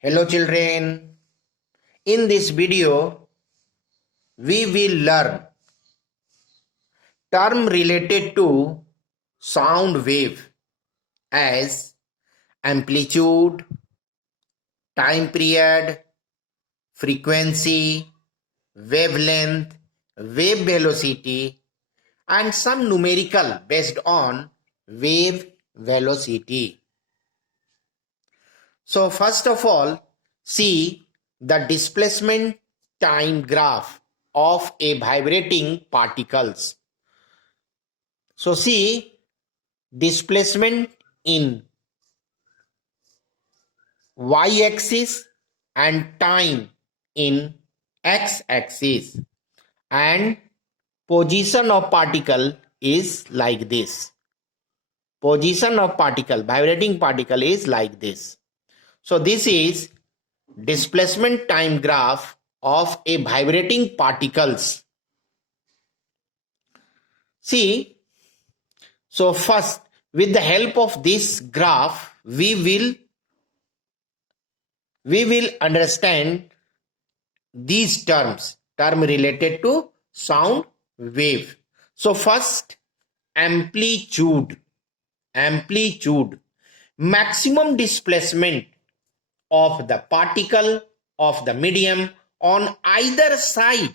Hello children, in this video we will learn term related to sound wave as amplitude, time period, frequency, wavelength, wave velocity and some numerical based on wave velocity. So first of all, see the displacement time graph of a vibrating particles. So see displacement in y-axis and time in x-axis, and position of particle is like this. Position of particle, vibrating particle is like this. So this is displacement time graph of a vibrating particles. See, so first with the help of this graph we will understand these term related to sound wave. So first amplitude, maximum displacement of the particle of the medium on either side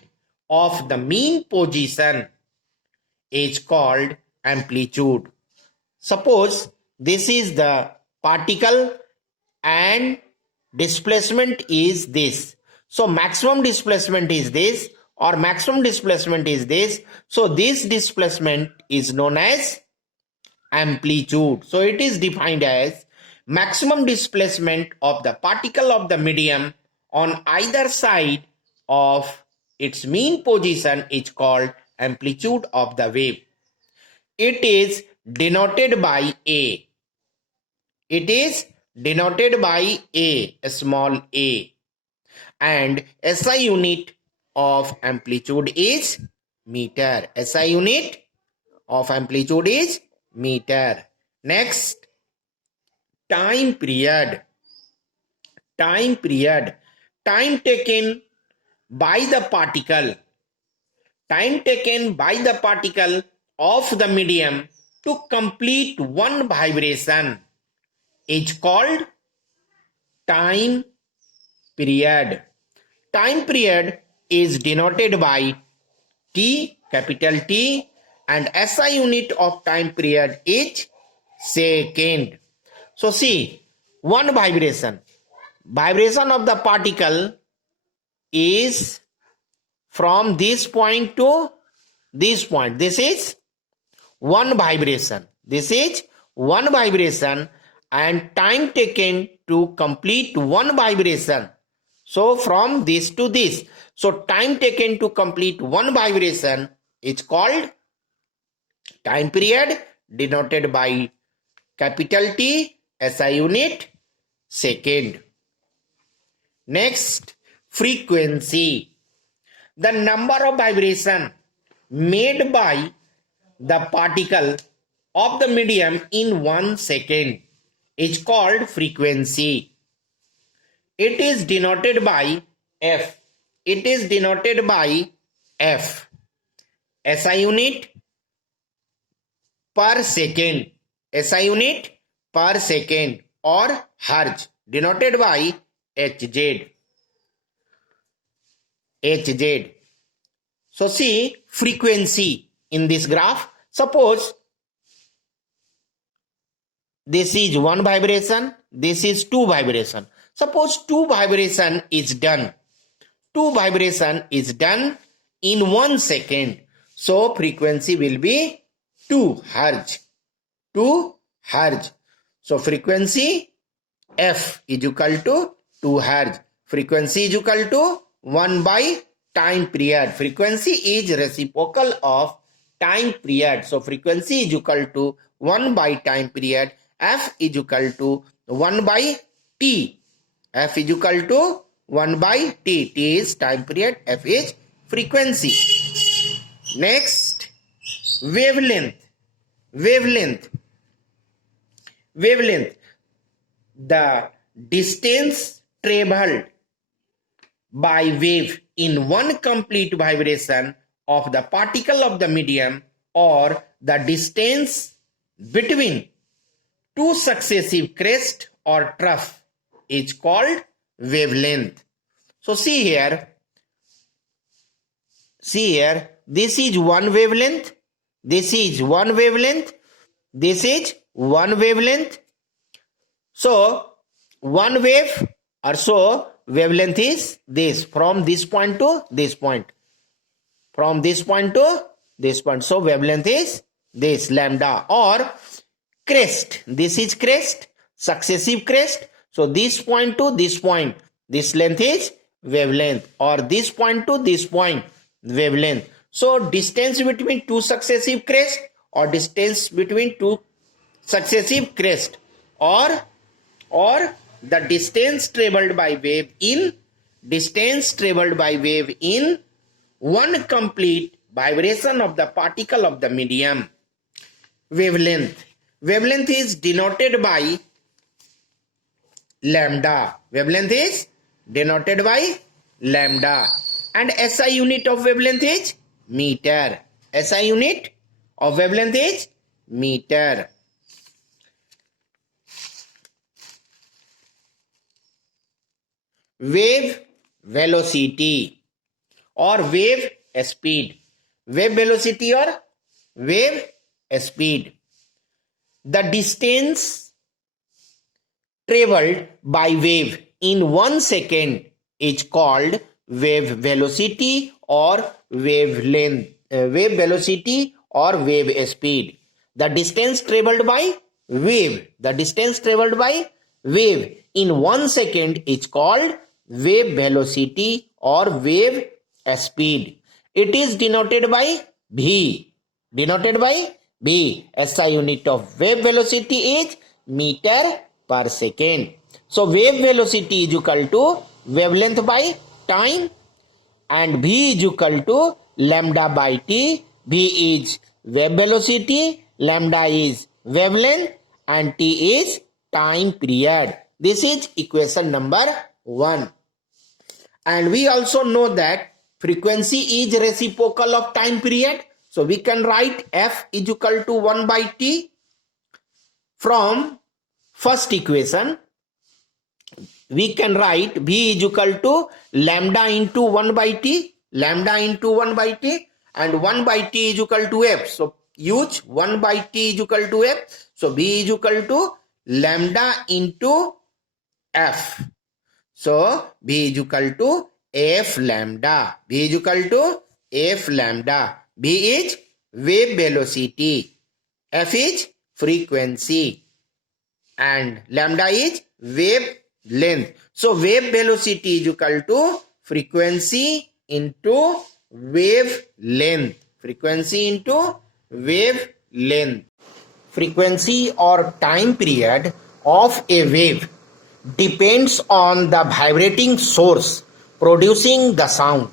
of the mean position is called amplitude. Suppose this is the particle and displacement is this. So maximum displacement is this or maximum displacement is this. So this displacement is known as amplitude. So it is defined as maximum displacement of the particle of the medium on either side of its mean position is called amplitude of the wave. It is denoted by A. It is denoted by A, small a. And SI unit of amplitude is meter. SI unit of amplitude is meter. Next, time period. Time period. Time taken by the particle. Time taken by the particle of the medium to complete one vibration is called time period. Time period is denoted by T, capital T, and SI unit of time period is second. So see, one vibration of the particle is from this point to this point. This is one vibration. This is one vibration and time taken to complete one vibration. So from this to this. So time taken to complete one vibration is called time period, denoted by capital T, SI unit, second. Next, frequency. The number of vibration made by the particle of the medium in 1 second is called frequency. It is denoted by F. It is denoted by F. SI unit per second. SI unit per second or Hertz, denoted by Hz. Hz. So see frequency in this graph. Suppose this is one vibration, this is two vibration. Suppose two vibration is done. Two vibration is done in 1 second. So frequency will be 2 Hz. 2 Hz. So frequency F is equal to 2 Hz. Frequency is equal to 1 by time period. Frequency is reciprocal of time period. So frequency is equal to 1 by time period. F is equal to 1 by T. F is equal to 1 by T. T is time period. F is frequency. Next, wavelength. Wavelength. The distance traveled by wave in one complete vibration of the particle of the medium, or the distance between two successive crest or trough is called wavelength. So see here, this is one wavelength, this is one wavelength, this is one wavelength. So one wave, or so wavelength is this, from this point to this point, from this point to this point. So wavelength is this lambda. Or crest, this is crest, successive crest. So this point to this point, this length is wavelength. Or this point to this point, wavelength. So distance between two successive crest, or distance between two successive crest, or the distance traveled by wave in one complete vibration of the particle of the medium. Wavelength is denoted by lambda. Wavelength is denoted by lambda, and SI unit of wavelength is meter. SI unit of wavelength is meter. Wave velocity or wave speed. Wave velocity or wave speed. The distance traveled by wave in 1 second is called wave velocity or wavelength. Wave velocity or wave speed. The distance traveled by wave. In 1 second is called wave velocity or wave speed. It is denoted by V. SI unit of wave velocity is meter per second. So wave velocity is equal to wavelength by time, and V is equal to lambda by T. V is wave velocity, lambda is wavelength, and T is time period. This is equation number 1. And we also know that frequency is reciprocal of time period. So we can write F is equal to 1 by T. From first equation, we can write V is equal to lambda into 1 by T. And 1 by T is equal to F. So use 1 by T is equal to F. So V is equal to lambda into F. So V is equal to F lambda. V is wave velocity. F is frequency. And lambda is wave length. So wave velocity is equal to frequency into wave length. Frequency or time period of a wave depends on the vibrating source producing the sound.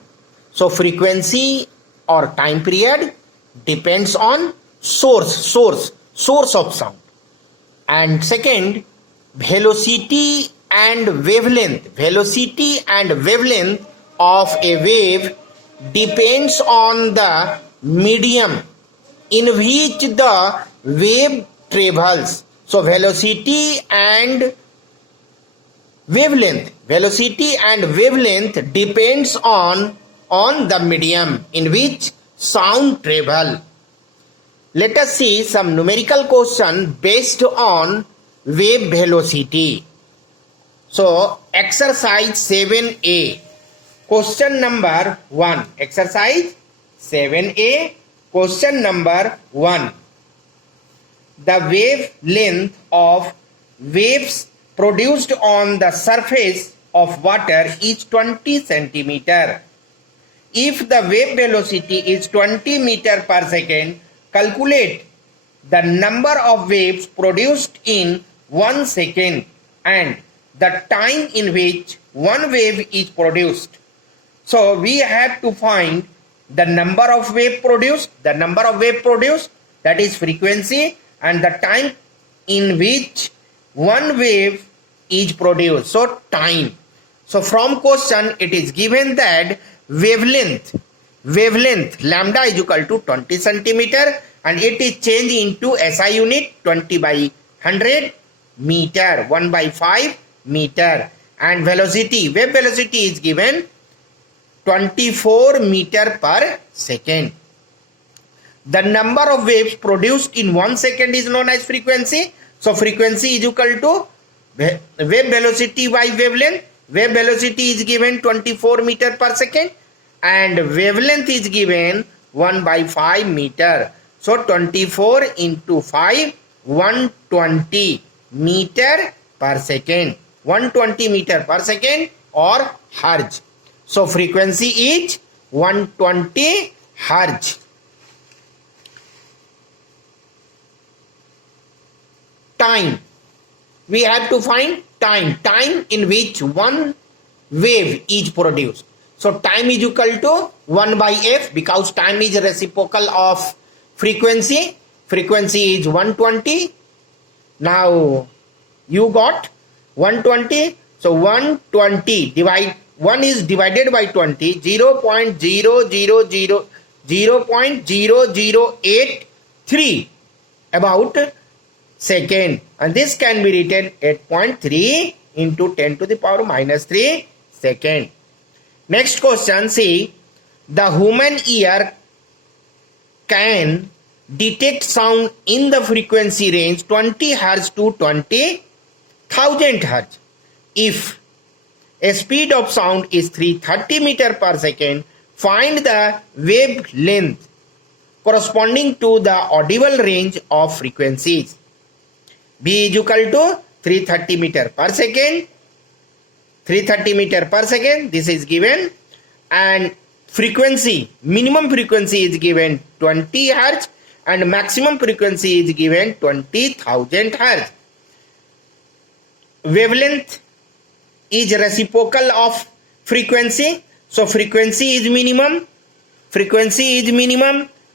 So frequency or time period depends on source of sound. And second, velocity and wavelength of a wave depends on the medium in which the wave travels. So velocity and wavelength depends on the medium in which sound travel. Let us see some numerical question based on wave velocity. So exercise 7A, question number 1. Exercise 7A, question number 1. The wavelength of waves produced on the surface of water is 20 centimeter. If the wave velocity is 20 meter per second, calculate the number of waves produced in 1 second and the time in which one wave is produced. So we have to find the number of wave produced, that is frequency, and the time in which one wave is produced. So time. So from question it is given that wavelength lambda is equal to 20 centimeter and it is changed into SI unit 20 by 100 meter, 1 by 5 meter, and velocity, wave velocity is given 24 meter per second. The number of waves produced in 1 second is known as frequency. So frequency is equal to wave velocity by wavelength. Wave velocity is given 24 meter per second and wavelength is given 1 by 5 meter. So 24 into 5, 120 meter per second. 120 meter per second or hertz. So frequency is 120 hertz. Time. We have to find time in which one wave is produced. So time is equal to 1 by f because time is reciprocal of frequency. Frequency is 120. Now you got 120. So 120 divide 1 is divided by 20, 0.0003 about second, and this can be written 8.3 into 10 to the power minus 3 second. Next question, see, the human ear can detect sound in the frequency range 20 Hz to 20,000 Hz. If a speed of sound is 330 meter per second, find the wavelength corresponding to the audible range of frequencies. B is equal to 330 meter per second. 330 meter per second, this is given, and frequency, minimum frequency is given 20 Hz and maximum frequency is given 20,000 Hz. Wavelength is reciprocal of frequency. So frequency is minimum,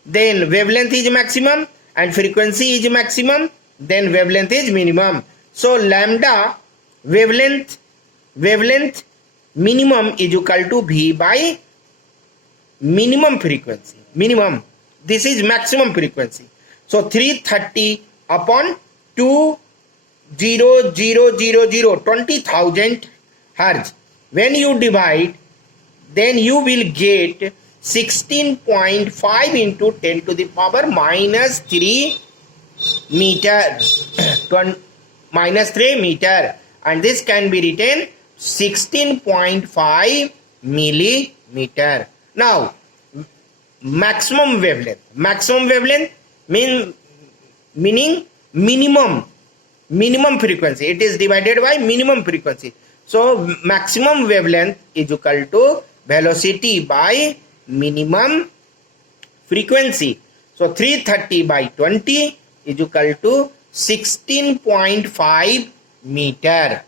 then wavelength is maximum, and frequency is maximum, then wavelength is minimum. So lambda wavelength minimum is equal to V by minimum frequency. Minimum, this is maximum frequency. So 330 upon 20,000 Hertz. When you divide, then you will get 16.5 into 10 to the power minus 3 meter. Minus 3 meter, and this can be written 16.5 millimeter. Now maximum wavelength meaning minimum frequency. It is divided by minimum frequency. So maximum wavelength is equal to velocity by minimum frequency. So 330 by 20 is equal to 16.5 meter.